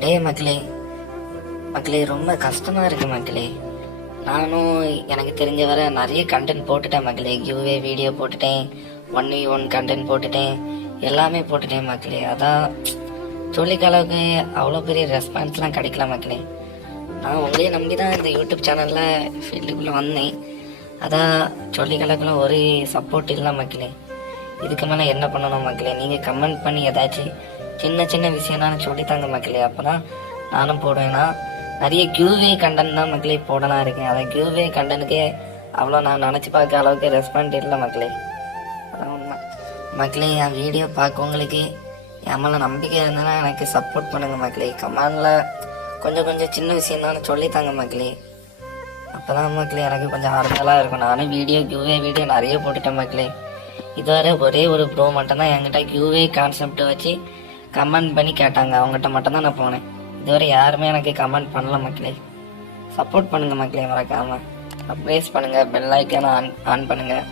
டே மக்களே, மக்களே ரொம்ப கஷ்டமா இருக்கு மக்களே. நானும் எனக்கு தெரிஞ்ச வர நிறைய கண்டென்ட் போட்டுட்டேன் மக்களே. கிவ்வே வீடியோ போட்டுட்டேன், 1v1 கண்டென்ட் போட்டுட்டேன், எல்லாமே போட்டுட்டேன் மக்களே. அதான் சொல்லிக்க அளவுக்கு அவ்வளோ பெரிய ரெஸ்பான்ஸ்லாம் கிடைக்கல மக்களே. நான் உங்களே நம்பி தான் இந்த யூடியூப் சேனலில் ஃபீல்டுக்குள்ளே வந்தேன். அதான் சொல்லிக்க அளவுக்குலாம் ஒரு சப்போர்ட் இல்லை மக்களே. இதுக்கு மேலே என்ன பண்ணணும் மக்களே? நீங்கள் கமெண்ட் பண்ணி ஏதாச்சும் சின்ன சின்ன விஷயம்னாலும் சொல்லித்தாங்க மக்களே. அப்போ தான் நானும் போடுவேன்னா நிறைய கியூவே கண்டென்ட் தான் மக்களே போடலாம் இருக்கேன். அதை கியூவே கண்டென்ட்டுக்கே அவ்வளோ நான் நினச்சி பார்க்க அளவுக்கு ரெஸ்பாண்ட் இல்லை மக்களே. அதான் உண்மை மக்களே. என் வீடியோ பார்க்கவங்களுக்கு என் மேலே நம்பிக்கை இருந்ததுன்னா எனக்கு சப்போர்ட் பண்ணுங்கள் மக்களே. கமெண்டில் கொஞ்சம் கொஞ்சம் சின்ன விஷயம் சொல்லித்தாங்க மக்களே. அப்போ தான் மக்களே எனக்கு கொஞ்சம் ஆறுதலாக இருக்கும். நானும் கியூவே வீடியோ நிறைய போட்டுட்டேன் மக்களே. இதுவரை ஒரே ஒரு ப்ரோ மட்டும்தான் என்கிட்ட கியூவே கான்செப்ட் வச்சு கமெண்ட் பண்ணி கேட்டாங்க. அவங்ககிட்ட மட்டும்தான் நான் போனேன். இதுவரை யாருமே எனக்கு கமெண்ட் பண்ணல மக்களே. சப்போர்ட் பண்ணுங்கள் மக்களே. மறக்காமல் சப்ஸ்கிரைப் பண்ணுங்கள், பெல் ஐக்கான ஆன் பண்ணுங்கள்.